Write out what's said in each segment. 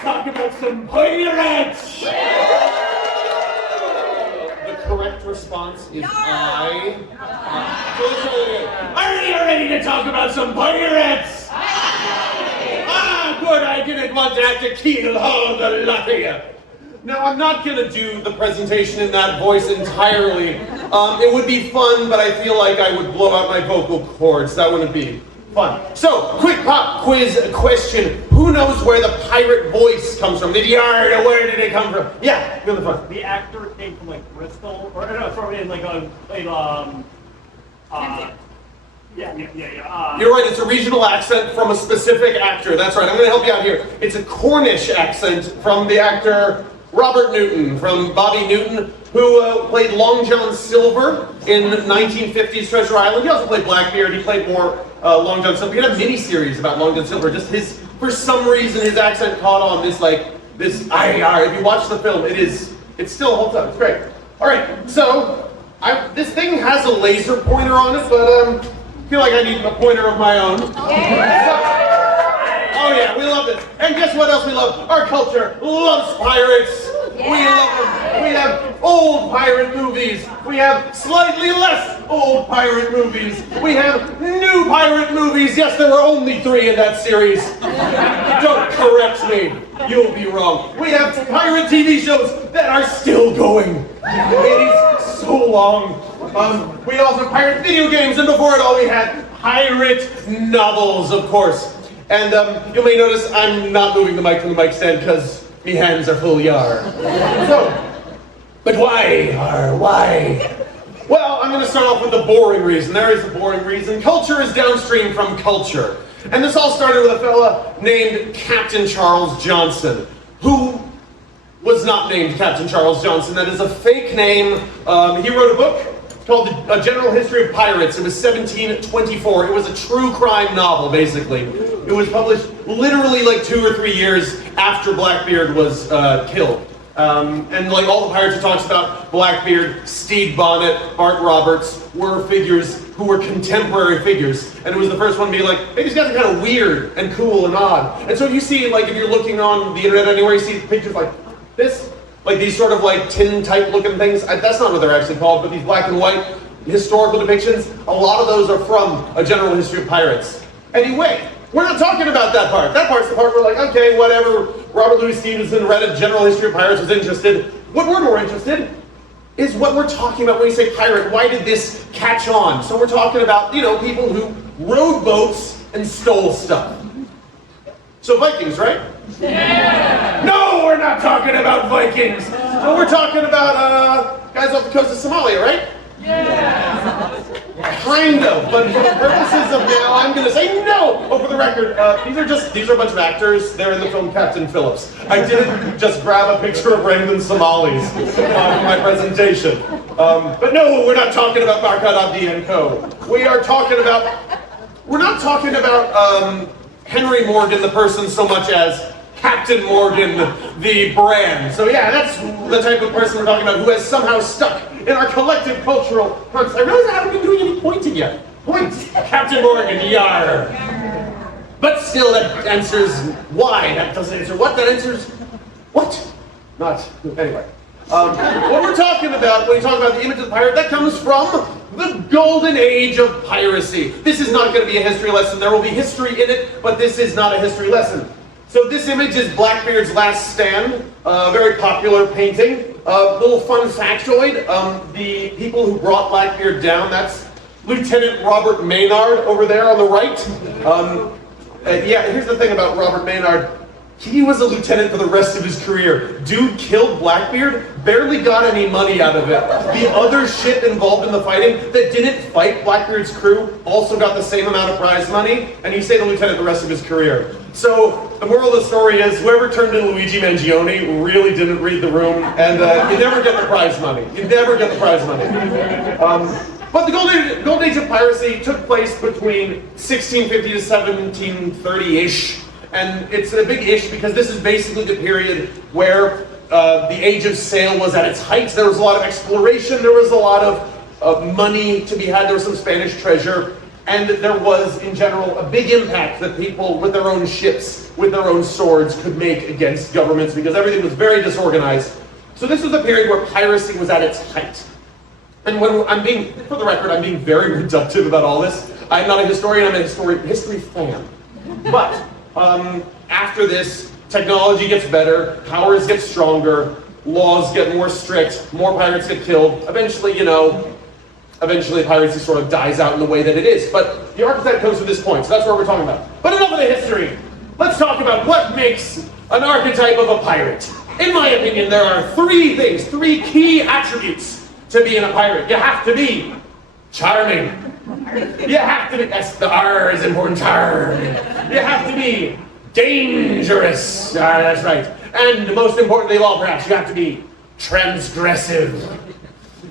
talk about some pirates! The correct response is I. Are you ready to talk about some pirates? Ah, good, I didn't want to have to keel all the lot of you. Now, I'm not going to do the presentation in that voice entirely. It would be fun, but I feel like I would blow out my vocal cords. That wouldn't be fun. So, quick pop quiz question. Who knows where the pirate voice comes from? The Yarr, where did it come from? Yeah, go to the front. The actor came from like Bristol, or no, from in like yeah. You're right, it's a regional accent from a specific actor. That's right, I'm going to help you out here. It's a Cornish accent from the actor Robert Newton, from Bobby Newton, who played Long John Silver in 1950s Treasure Island. He also played Blackbeard. He played more Long John Silver. He had a mini-series about Long John Silver. Just for some reason, his accent caught on this IR. If you watch the film, it still holds up. It's great. All right, so this thing has a laser pointer on it, but I feel like I need a pointer of my own. Oh yeah, we love this. And guess what else we love? Our culture loves pirates. Yeah. We love them. We have old pirate movies. We have slightly less old pirate movies. We have new pirate movies. Yes, there were only 3 in that series. Don't correct me. You'll be wrong. We have pirate TV shows that are still going. It is so long. We also have pirate video games, and before it all we had pirate novels, of course. And you may notice I'm not moving the mic from the mic stand because me hands are full Yarr. So, but why, Yarr, why? Well, I'm going to start off with the boring reason. There is a boring reason. Culture is downstream from culture. And this all started with a fella named Captain Charles Johnson, who was not named Captain Charles Johnson. That is a fake name. He wrote a book called A General History of Pirates. It was 1724. It was a true crime novel, basically. It was published literally like 2 or 3 years after Blackbeard was killed. And like all the pirates he talks about, Blackbeard, Stede Bonnet, Bart Roberts, were figures who were contemporary figures. And it was the first one to be like, hey, these guys are kind of weird and cool and odd. And so if you see, like if you're looking on the internet anywhere, you see pictures like this, like these sort of like tin type looking things. That's not what they're actually called, but these black and white historical depictions, a lot of those are from A General History of Pirates. Anyway, we're not talking about that part. That part's the part where like, okay, whatever, Robert Louis Stevenson read A General History of Pirates, was interested. What we're more interested is what we're talking about when we say pirate. Why did this catch on? So we're talking about, people who rode boats and stole stuff. So Vikings, right? Yeah! No, we're not talking about Vikings. So we're talking about guys off the coast of Somalia, right? Yeah! Kind of, but for the purposes of now, I'm going to say no! Oh, for the record, these are a bunch of actors. They're in the film Captain Phillips. I didn't just grab a picture of random Somalis for my presentation. But no, we're not talking about Barkhad Abdi and co. We're not talking about Henry Morgan, the person, so much as Captain Morgan, the brand. So yeah, that's the type of person we're talking about who has somehow stuck in our collective cultural conscience. I realize I haven't been doing any pointing yet. Point! Captain Morgan, Yarr. But still, that answers why. That doesn't answer what. That answers what? Not. Anyway. What we're talking about when we talk about the image of the pirate, that comes from the golden age of piracy. This is not going to be a history lesson. There will be history in it, but this is not a history lesson. So this image is Blackbeard's Last Stand, a very popular painting. Little fun factoid, the people who brought Blackbeard down, that's Lieutenant Robert Maynard over there on the right. Yeah, here's the thing about Robert Maynard. He was a lieutenant for the rest of his career. Dude killed Blackbeard, barely got any money out of it. The other ship involved in the fighting that didn't fight Blackbeard's crew also got the same amount of prize money, and he stayed a lieutenant the rest of his career. So, the moral of the story is, whoever turned in Luigi Mangione really didn't read the room, and you never get the prize money. You never get the prize money. But the Golden Age of piracy took place between 1650 to 1730-ish. And it's a big ish because this is basically the period where the age of sail was at its height. There was a lot of exploration, there was a lot of money to be had, there was some Spanish treasure. And there was, in general, a big impact that people with their own ships, with their own swords, could make against governments because everything was very disorganized. So this was a period where piracy was at its height. And when for the record, I'm being very reductive about all this. I'm not a historian, I'm a history fan. But after this, technology gets better, powers get stronger, laws get more strict, more pirates get killed. Eventually, eventually piracy sort of dies out in the way that it is. But the archetype comes to this point, so that's what we're talking about. But enough of the history. Let's talk about what makes an archetype of a pirate. In my opinion, there are three key attributes to being a pirate. You have to be charming. You have to be, yes, the R is important, charming. You have to be dangerous. That's right. And most importantly of all, perhaps, you have to be transgressive.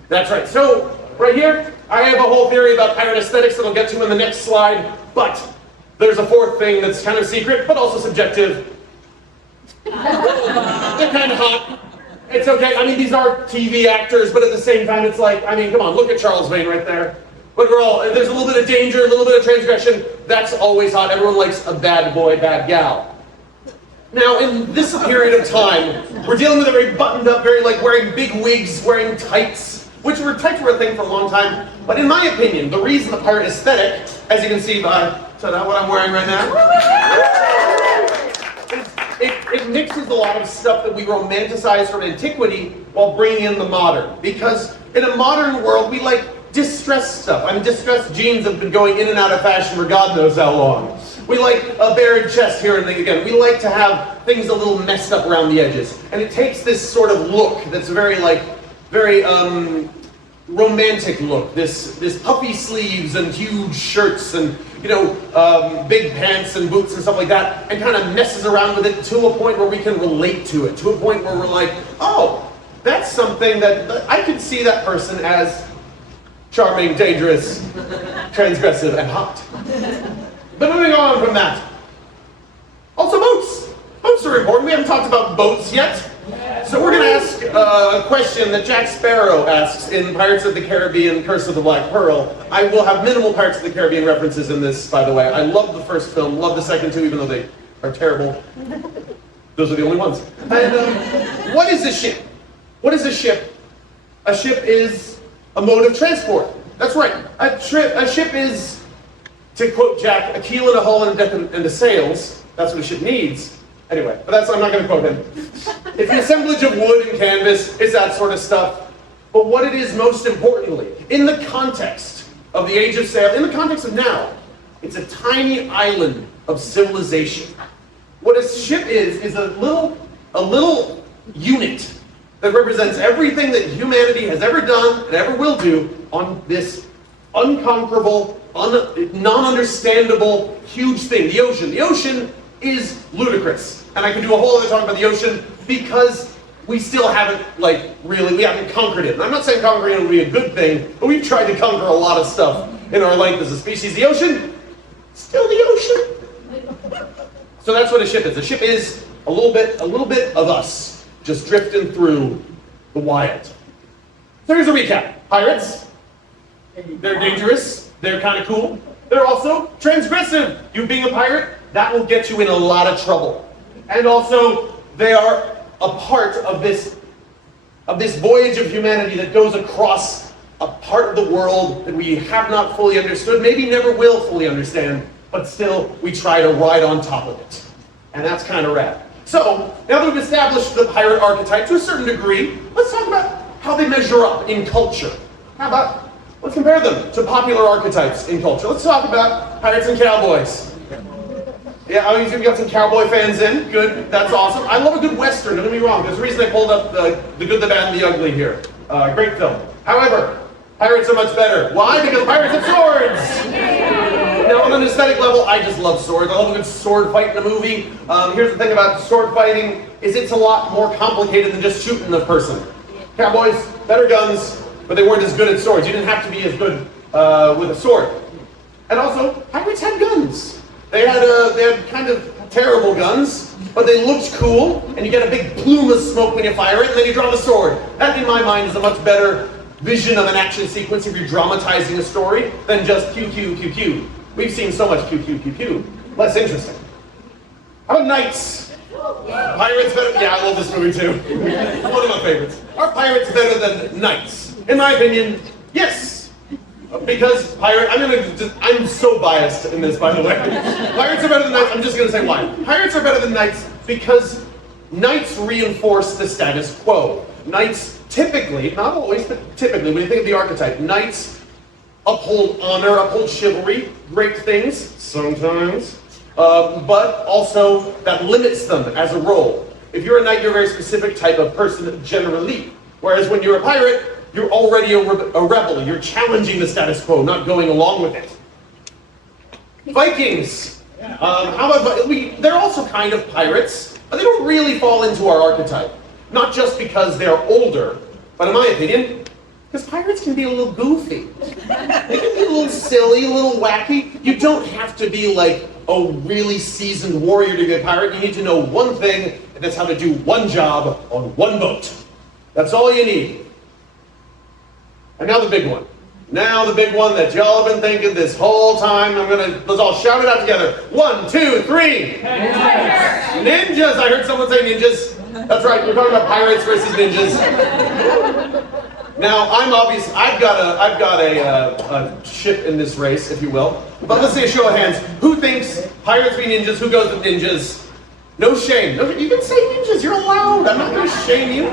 That's right. So, right here, I have a whole theory about pirate aesthetics that I'll get to in the next slide, but there's a fourth thing that's kind of secret, but also subjective. They're kind of hot. It's okay. I mean, these are TV actors, but at the same time, it's like, I mean, come on, look at Charles Vane right there. But there's a little bit of danger, a little bit of transgression. That's always hot. Everyone likes a bad boy, bad gal. Now, in this period of time, we're dealing with a very buttoned up, very like wearing big wigs, wearing tights, which tights were a thing for a long time. But in my opinion, the reason the pirate aesthetic, as you can see by what I'm wearing right now, it mixes a lot of stuff that we romanticize from antiquity while bringing in the modern. Because in a modern world, we like distressed stuff. I mean, distressed jeans have been going in and out of fashion for God knows how long. We like a bared chest here and again. We like to have things a little messed up around the edges. And it takes this sort of look that's very romantic look. This puffy sleeves and huge shirts and big pants and boots and stuff like that, and kind of messes around with it to a point where we can relate to it, to a point where we're like, oh, that's something that I could see that person as charming, dangerous, transgressive, and hot. But moving on from that, also boats. Boats are important. We haven't talked about boats yet. So we're going to ask a question that Jack Sparrow asks in Pirates of the Caribbean, Curse of the Black Pearl. I will have minimal Pirates of the Caribbean references in this, by the way. I love the first film, love the second two, even though they are terrible. Those are the only ones. And what is a ship? What is a ship? A ship is a mode of transport. That's right. A ship is, to quote Jack, a keel and a hull and a deck and the sails. That's what a ship needs. Anyway, but I'm not going to quote him. It's an assemblage of wood and canvas, it's that sort of stuff. But what it is most importantly, in the context of the Age of Sail, in the context of now, it's a tiny island of civilization. What a ship is a little unit that represents everything that humanity has ever done and ever will do on this unconquerable, non-understandable, huge thing, the ocean. The ocean is ludicrous. And I could do a whole other talk about the ocean because we still haven't, we haven't conquered it. And I'm not saying conquering it would be a good thing, but we've tried to conquer a lot of stuff in our life as a species. The ocean, still the ocean. So that's what a ship is. A ship is a little bit of us, just drifting through the wild. So here's a recap. Pirates, they're dangerous, they're kind of cool. They're also transgressive. You being a pirate, that will get you in a lot of trouble. And also, they are a part of this voyage of humanity that goes across a part of the world that we have not fully understood, maybe never will fully understand, but still we try to ride on top of it. And that's kind of rad. So, now that we've established the pirate archetype to a certain degree, let's talk about how they measure up in culture. How about, let's compare them to popular archetypes in culture. Let's talk about pirates and cowboys. Yeah, you've got some cowboy fans in. Good, that's awesome. I love a good Western, don't get me wrong. There's a reason I pulled up the Good, the Bad, and the Ugly here. Great film. However, pirates are much better. Why? Because pirates have swords! Now, on an aesthetic level, I just love swords. I love a good sword fight in a movie. Here's the thing about sword fighting, is it's a lot more complicated than just shooting the person. Cowboys, better guns, but they weren't as good at swords. You didn't have to be as good with a sword. And also, pirates had guns. They had kind of terrible guns, but they looked cool, and you get a big plume of smoke when you fire it, and then you draw the sword. That, in my mind, is a much better vision of an action sequence, if you're dramatizing a story, than just Q, Q, Q, Q. We've seen so much Q, Q, Q, Q. Less interesting. How about Knights? Pirates better? Yeah, I love this movie too. One of my favorites. Are pirates better than Knights? In my opinion, yes. Because I'm so biased in this, by the way. Pirates are better than Knights. I'm just gonna say why. Pirates are better than Knights because Knights reinforce the status quo. Knights typically, not always, but typically, when you think of the archetype, Knights uphold honor, uphold chivalry, great things, sometimes, but also that limits them as a role. If you're a knight, you're a very specific type of person, generally. Whereas when you're a pirate, you're already a rebel. You're challenging the status quo, not going along with it. Vikings. How about, they're also kind of pirates, but they don't really fall into our archetype. Not just because they're older, but in my opinion, because pirates can be a little goofy. They can be a little silly, a little wacky. You don't have to be like a really seasoned warrior to be a pirate. You need to know one thing, and that's how to do one job on one boat. That's all you need. And now the big one. Now the big one that y'all have been thinking this whole time. Let's all shout it out together. 1, 2, 3. Ninjas! Ninjas! I heard someone say ninjas. That's right, we're talking about pirates versus ninjas. Now, I've got a ship in this race, if you will. But let's say a show of hands. Who thinks pirates be ninjas? Who goes with ninjas? No shame. No, you can say ninjas, you're allowed. I'm not gonna shame you.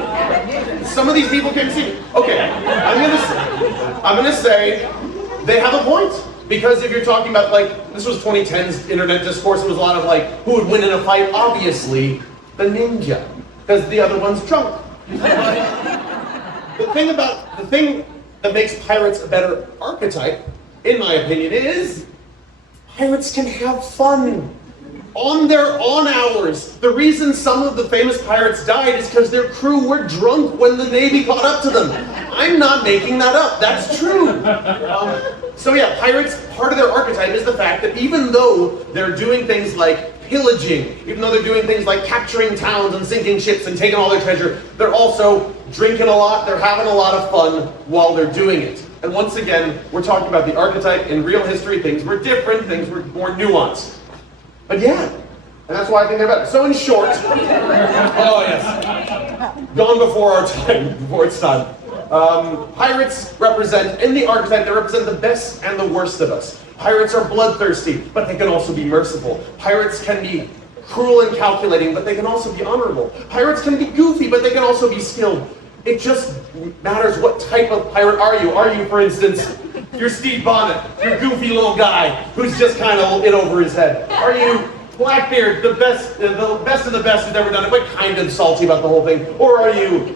Some of these people can see me. Okay, I'm gonna say they have a point. Because if you're talking about, like, this was 2010's internet discourse, it was a lot of like, who would win in a fight? Obviously, the ninja. Because the other one's drunk. The thing that makes pirates a better archetype, in my opinion, is pirates can have fun on their on-hours. The reason some of the famous pirates died is because their crew were drunk when the Navy caught up to them. I'm not making that up. That's true. So yeah, pirates, part of their archetype is the fact that even though they're doing things like pillaging, even though they're doing things like capturing towns and sinking ships and taking all their treasure, they're also drinking a lot, they're having a lot of fun while they're doing it. And once again, we're talking about the archetype. In real history, things were different, things were more nuanced. But yeah, and that's why I think they're better. So in short, oh yes, gone before our time, before its time. Pirates represent, in the archetype, they represent the best and the worst of us. Pirates are bloodthirsty, but they can also be merciful. Pirates can be cruel and calculating, but they can also be honorable. Pirates can be goofy, but they can also be skilled. It just matters what type of pirate are you. Are you, for instance, you're Steve Bonnet, your goofy little guy who's just kind of in over his head? Are you Blackbeard, the best of the best who's ever done it, but kind of salty about the whole thing? Or are you,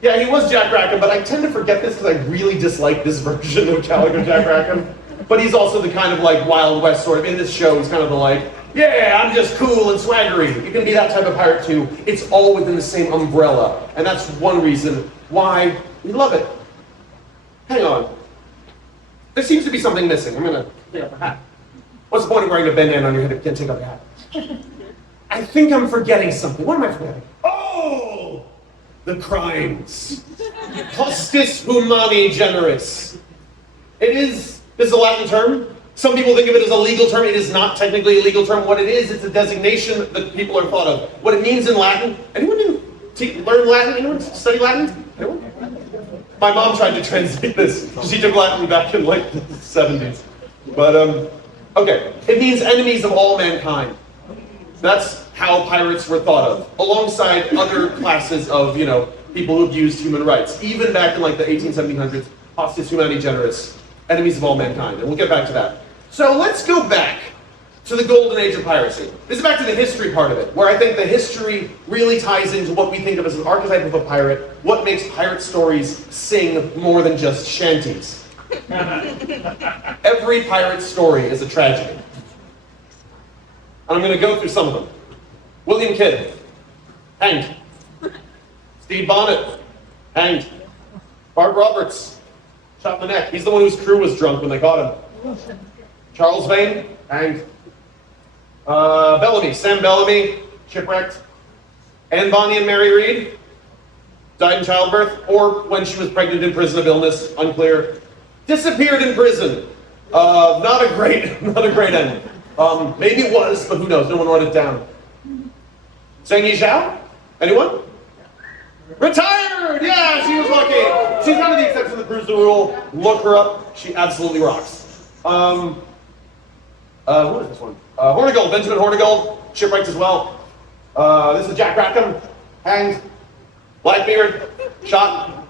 yeah, he was Jack Rackham, but I tend to forget this because I really dislike this version of Calico Jack Rackham. But he's also the kind of like Wild West sort of, in this show, he's kind of the like, yeah, I'm just cool and swaggery. You can be that type of pirate too. It's all within the same umbrella. And that's one reason why we love it. Hang on. There seems to be something missing. I'm gonna take off the hat. What's the point of wearing a bandana on your head if you can't take off your hat? I think I'm forgetting something. What am I forgetting? Oh! The crimes. Costis humani generis. This is a Latin term. Some people think of it as a legal term. It is not technically a legal term. What it is, it's a designation that people are thought of. What it means in Latin. Anyone learn Latin? Anyone study Latin? Anyone? My mom tried to translate this. She took Latin back in like the 70s. But, okay. It means enemies of all mankind. That's how pirates were thought of, alongside other classes of, people who abused human rights. Even back in like the 1700s, hostis humani generis, enemies of all mankind. And we'll get back to that. So let's go back to the golden age of piracy. This is back to the history part of it, where I think the history really ties into what we think of as an archetype of a pirate, what makes pirate stories sing more than just shanties. Every pirate story is a tragedy. And I'm going to go through some of them. William Kidd, hanged. Steve Bonnet, hanged. Bart Roberts, shot in the neck. He's the one whose crew was drunk when they caught him. Charles Vane, hanged. Bellamy, Sam Bellamy, shipwrecked. Anne Bonny and Mary Read, died in childbirth, or when she was pregnant in prison of illness, unclear. Disappeared in prison. Not a great end. Maybe it was, but who knows? No one wrote it down. Zhang Yizhao? Anyone? Retired! Yeah, she was lucky. She's kind of the exception to the cruise rule. Look her up. She absolutely rocks. What is this one? Hornigold, Benjamin Hornigold, shipwrecked as well. This is Jack Rackham, hanged, Blackbeard, shot,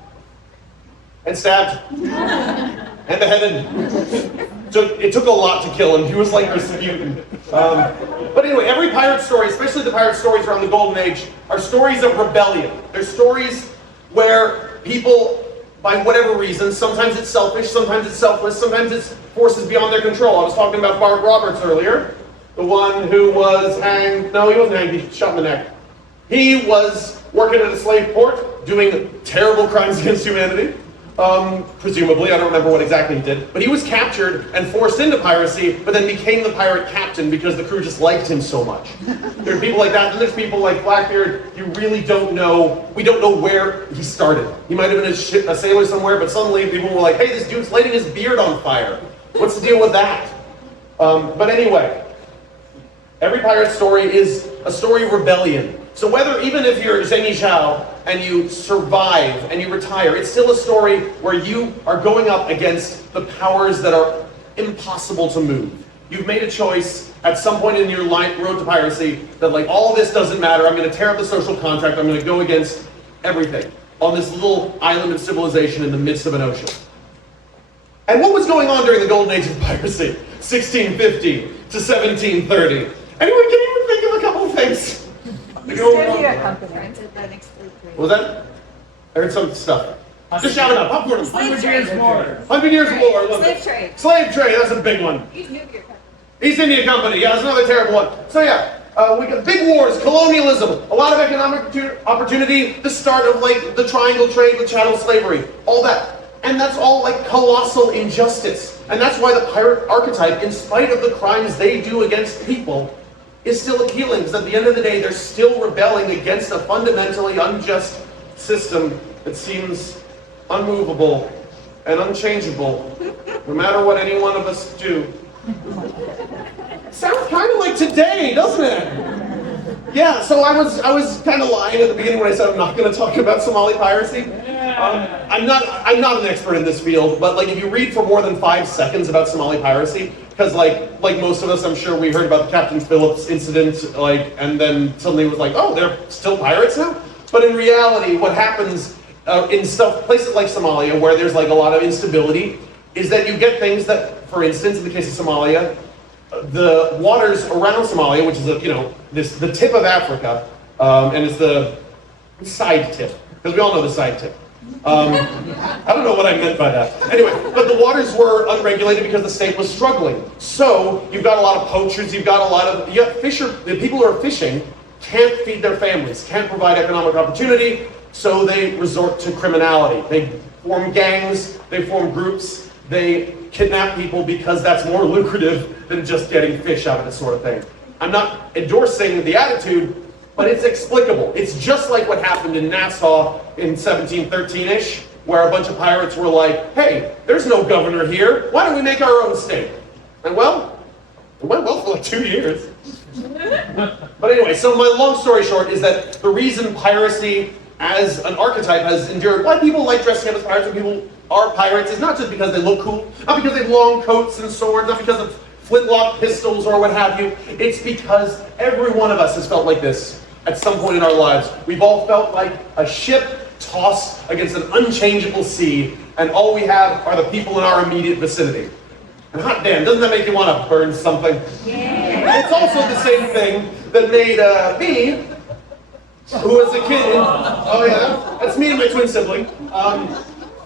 and stabbed, and beheaded. So it took a lot to kill him. He was like Rasputin. But anyway, every pirate story, especially the pirate stories around the Golden Age, are stories of rebellion. They're stories where people, by whatever reason, sometimes it's selfish, sometimes it's selfless, sometimes it's forces beyond their control. I was talking about Bart Roberts earlier, the one who was hanged. No, he wasn't hanged, he was shot in the neck. He was working at a slave port, doing terrible crimes against humanity. Presumably, I don't remember what exactly he did, but he was captured and forced into piracy, but then became the pirate captain because the crew just liked him so much. There are people like that, and there's people like Blackbeard. You really don't know, we don't know where he started. He might have been a sailor somewhere, but suddenly people were like, hey, this dude's lighting his beard on fire. What's the deal with that? But anyway, every pirate story is a story of rebellion. So whether, even if you're Zheng Yizhao and you survive and you retire, it's still a story where you are going up against the powers that are impossible to move. You've made a choice at some point in your road to piracy that like, all this doesn't matter, I'm going to tear up the social contract, I'm going to go against everything on this little island of civilization in the midst of an ocean. And what was going on during the Golden Age of piracy? 1650 to 1730. Anyone can even think of a couple of things? What was that? I heard some stuff. Just shout it out. Popcorn. 100 years more. 100 years more. Slave trade. Slave trade. That's a big one. East India Company. East India Company. Yeah, that's another terrible one. So yeah, we got big wars, colonialism, a lot of economic opportunity, the start of like the triangle trade with chattel slavery, all that. And that's all like colossal injustice. And that's why the pirate archetype, in spite of the crimes they do against people, is still appealing, because at the end of the day, they're still rebelling against a fundamentally unjust system that seems unmovable and unchangeable, no matter what any one of us do. Sounds kind of like today, doesn't it? Yeah, so I was kind of lying at the beginning when I said I'm not going to talk about Somali piracy. I'm not an expert in this field, but like if you read for more than 5 seconds about Somali piracy, because like most of us, I'm sure we heard about the Captain Phillips incident, like, and then suddenly it was like, oh, they're still pirates now? But in reality, what happens in places like Somalia, where there's like a lot of instability, is that you get things that, for instance, in the case of Somalia, the waters around Somalia, which is the tip of Africa, and it's the side tip, because we all know the side tip. I don't know what I meant by that. Anyway, but the waters were unregulated because the state was struggling. So you've got a lot of poachers, you have the people who are fishing can't feed their families, can't provide economic opportunity, so they resort to criminality. They form gangs, they form groups, they kidnap people because that's more lucrative than just getting fish out of this sort of thing. I'm not endorsing the attitude, but it's explicable. It's just like what happened in Nassau in 1713-ish, where a bunch of pirates were like, hey, there's no governor here, why don't we make our own state? And well, it went well for like 2 years. But anyway, so my long story short is that the reason piracy as an archetype has endured, why people like dressing up as pirates when people are pirates, is not just because they look cool, not because they have long coats and swords, not because of flintlock pistols or what have you. It's because every one of us has felt like this at some point in our lives. We've all felt like a ship tossed against an unchangeable sea, and all we have are the people in our immediate vicinity. And hot damn, doesn't that make you want to burn something? Yeah. It's also the same thing that made me, who was a kid, oh yeah, that's me and my twin sibling,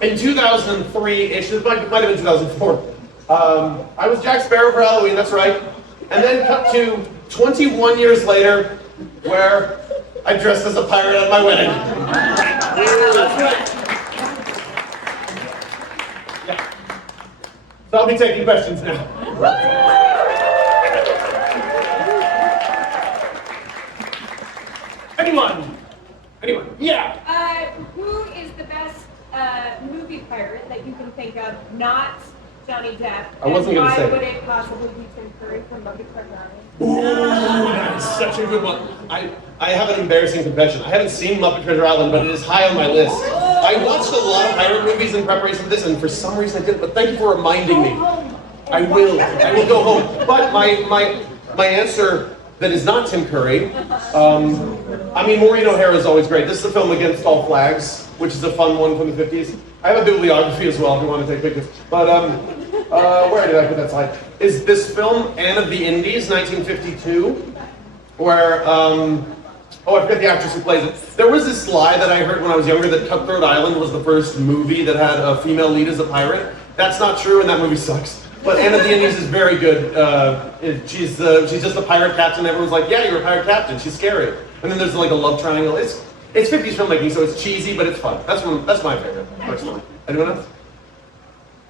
in 2003-ish, it might have been 2004, I was Jack Sparrow for Halloween, that's right, and then cut to 21 years later, where I dressed as a pirate at my wedding. That's right. Yeah. So I'll be taking questions now. Anyone? Anyone? Yeah. Who is the best movie pirate that you can think of, not Johnny Depp? I wasn't gonna say. Why would it possibly be Tim Curry from Muppet Treasure Island? Ooh, that's such a good one. I have an embarrassing confession. I haven't seen Muppet Treasure Island, but it is high on my list. I watched a lot of pirate movies in preparation for this, and for some reason I didn't. But thank you for reminding me. I will go home. But my answer that is not Tim Curry. I mean, Maureen O'Hara is always great. This is the film Against All Flags, which is a fun one from the 50s. I have a bibliography as well if you want to take pictures. But where did I put that slide? Is this film Anne of the Indies, 1952, where I forget the actress who plays it. There was this lie that I heard when I was younger that Cutthroat Island was the first movie that had a female lead as a pirate. That's not true, and that movie sucks. But Anne of the Indies is very good. She's just a pirate captain. Everyone's like, yeah, you're a pirate captain. She's scary. And then there's like a love triangle. It's 50s filmmaking, so it's cheesy, but it's fun. That's my favorite. Personally. Anyone else?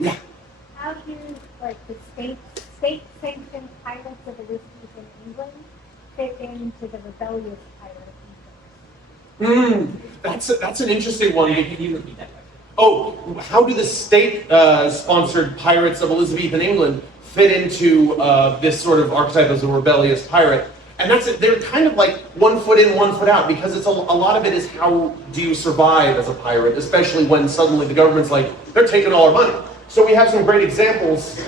Yeah. How do like the state-sanctioned pirates of Elizabeth in England fit into the rebellious pirate That's an interesting one. Can you repeat that? Oh, how do the state-sponsored pirates of Elizabethan England fit into this sort of archetype as a rebellious pirate? And that's it. They're kind of like 1 foot in, 1 foot out, because it's a lot of it is how do you survive as a pirate, especially when suddenly the government's like, they're taking all our money. So we have some great examples.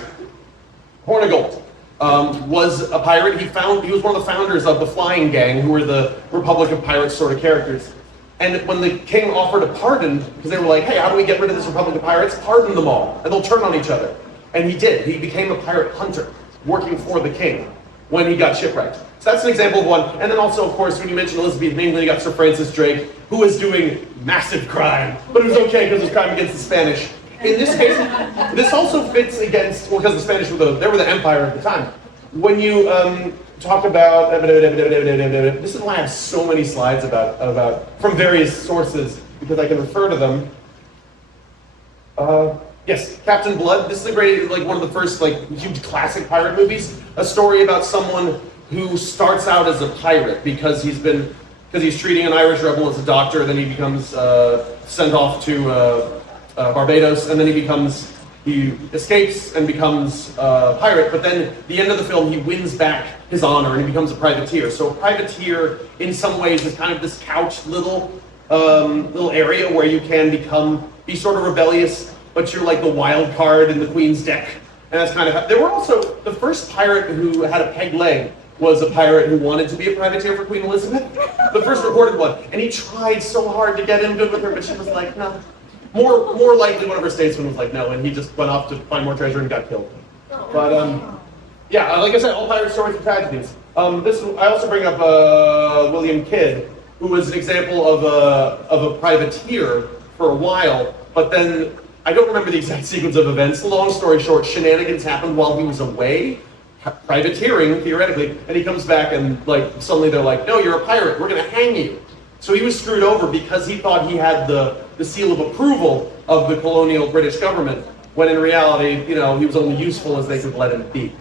Hornigold was a pirate. He was one of the founders of the Flying Gang, who were the Republic of Pirates sort of characters. And when the king offered a pardon, because they were like, hey, how do we get rid of this Republic of Pirates? Pardon them all, and they'll turn on each other. And he did. He became a pirate hunter, working for the king when he got shipwrecked. So that's an example of one. And then also, of course, when you mentioned Elizabeth in England, you got Sir Francis Drake, who was doing massive crime, but it was okay because it was crime against the Spanish. In this case, this also fits against, well, because the Spanish were the empire at the time. When you talk about, this is why I have so many slides about from various sources, because I can refer to them. Yes, Captain Blood. This is a great, like one of the first like huge classic pirate movies. A story about someone who starts out as a pirate because he's treating an Irish rebel as a doctor, then he becomes sent off to Barbados, and then he escapes and becomes a pirate, but then at the end of the film he wins back his honor and he becomes a privateer. So a privateer in some ways is kind of this couched little area where you can be sort of rebellious, but you're like the wild card in the Queen's deck. And that's kind of there were also the first pirate who had a peg leg was a pirate who wanted to be a privateer for Queen Elizabeth, the first recorded one, and he tried so hard to get in good with her, but she was like, no. More likely one of her statesmen was like, no, and he just went off to find more treasure and got killed. But yeah, like I said, all pirate stories are tragedies. I also bring up William Kidd, who was an example of a privateer for a while, but then I don't remember the exact sequence of events. Long story short, shenanigans happened while he was away, privateering theoretically, and he comes back and like suddenly they're like, no, you're a pirate, we're gonna hang you. So he was screwed over because he thought he had the seal of approval of the colonial British government, when in reality, you know, he was only useful as they could let him be.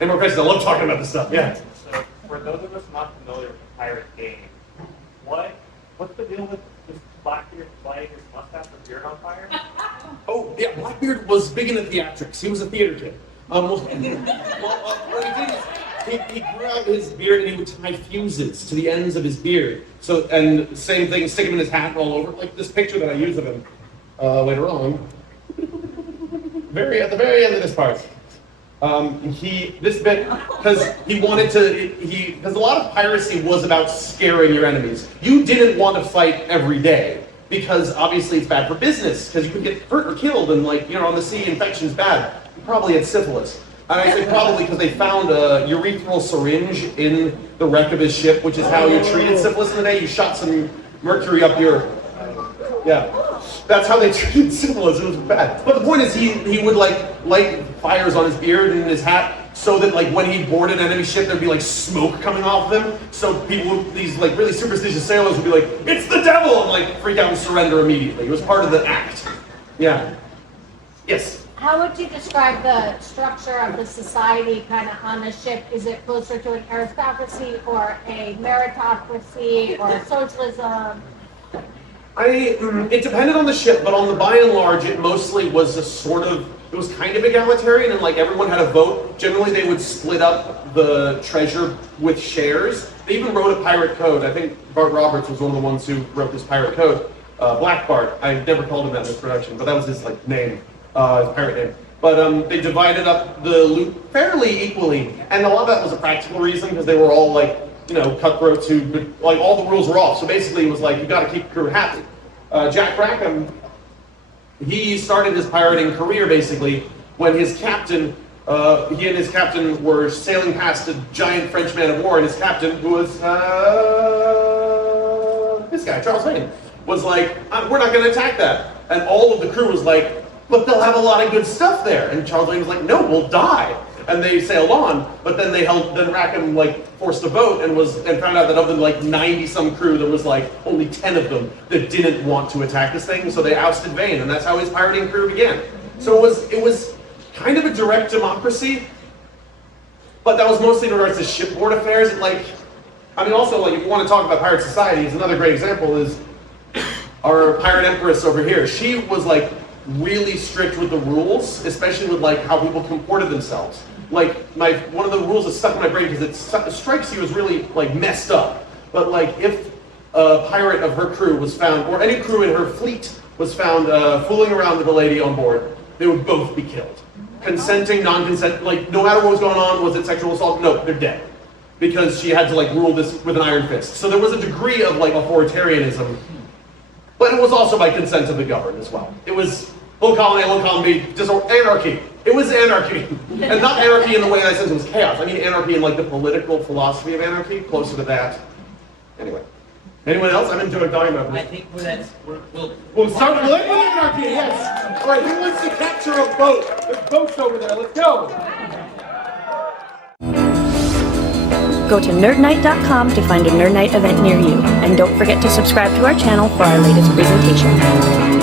Any more questions? I love talking about this stuff. Yeah. So for those of us not familiar with the pirate game, what's the deal with this Blackbeard lighting his mustache with beard on fire? Oh, yeah, Blackbeard was big into theatrics. He was a theater kid. What he did is he grew out his beard and he would tie fuses to the ends of his beard. So, and same thing, stick him in his hat all over. Like this picture that I use of him later on. At the very end of this part. Because a lot of piracy was about scaring your enemies. You didn't want to fight every day because obviously it's bad for business because you could get hurt or killed and on the sea infection's bad. You probably had syphilis. And I say probably because they found a urethral syringe in the wreck of his ship, which is how you treated syphilis in the day. You shot some mercury up your, that's how they treated syphilis. It was bad. But the point is he would light fires on his beard and his hat so that when he boarded an enemy ship, there'd be smoke coming off of him. So these really superstitious sailors would be like, it's the devil, and freak out and surrender immediately. It was part of the act. Yeah. Yes. How would you describe the structure of the society kind of on the ship? Is it closer to an aristocracy or a meritocracy or socialism? It depended on the ship, but on the by and large, it mostly was a sort of, it was kind of egalitarian, and like everyone had a vote. Generally, they would split up the treasure with shares. They even wrote a pirate code. I think Bart Roberts was one of the ones who wrote this pirate code. Black Bart. I never called him that in this production, but that was his like name, his pirate name. But they divided up the loot fairly equally, and a lot of that was a practical reason because they were all like, you know, cutthroats who, like, all the rules were off. So basically, it was like you got to keep the crew happy. Jack Rackham, he started his pirating career basically when his captain, he and his captain were sailing past a giant French man of war, and his captain, who was this guy, Charles Vane, was like, we're not going to attack that. And all of the crew was like, but they'll have a lot of good stuff there. And Charles Vane was like, no, we'll die. And they sailed on, but then then Rackham like forced a vote and found out that of the like 90 some crew, there was like only 10 of them that didn't want to attack this thing, so they ousted Vane, and that's how his pirating career began. So it was kind of a direct democracy, but that was mostly in regards to shipboard affairs. And like, I mean, also like if you want to talk about pirate societies, another great example is our pirate empress over here. She was like really strict with the rules, especially with like how people comported themselves. Like one of the rules that stuck in my brain because it strikes you as really like messed up. But like if a pirate of her crew was found, or any crew in her fleet was found fooling around with a lady on board, they would both be killed. Consenting, non-consent, like no matter what was going on, was it sexual assault? No, they're dead. Because she had to like rule this with an iron fist. So there was a degree of like authoritarianism, but it was also by consent of the governed as well. It was low colony, just anarchy. It was anarchy. And not anarchy in the way that I said it was chaos. I mean anarchy in like the political philosophy of anarchy, closer to that. Anyway. Anyone else? I'm enjoying talking about this. I think We'll start with anarchy, yes. All right, who wants to capture a boat? There's boats over there, let's go. Go to nerdnite.com to find a Nerd Night event near you. And don't forget to subscribe to our channel for our latest presentation.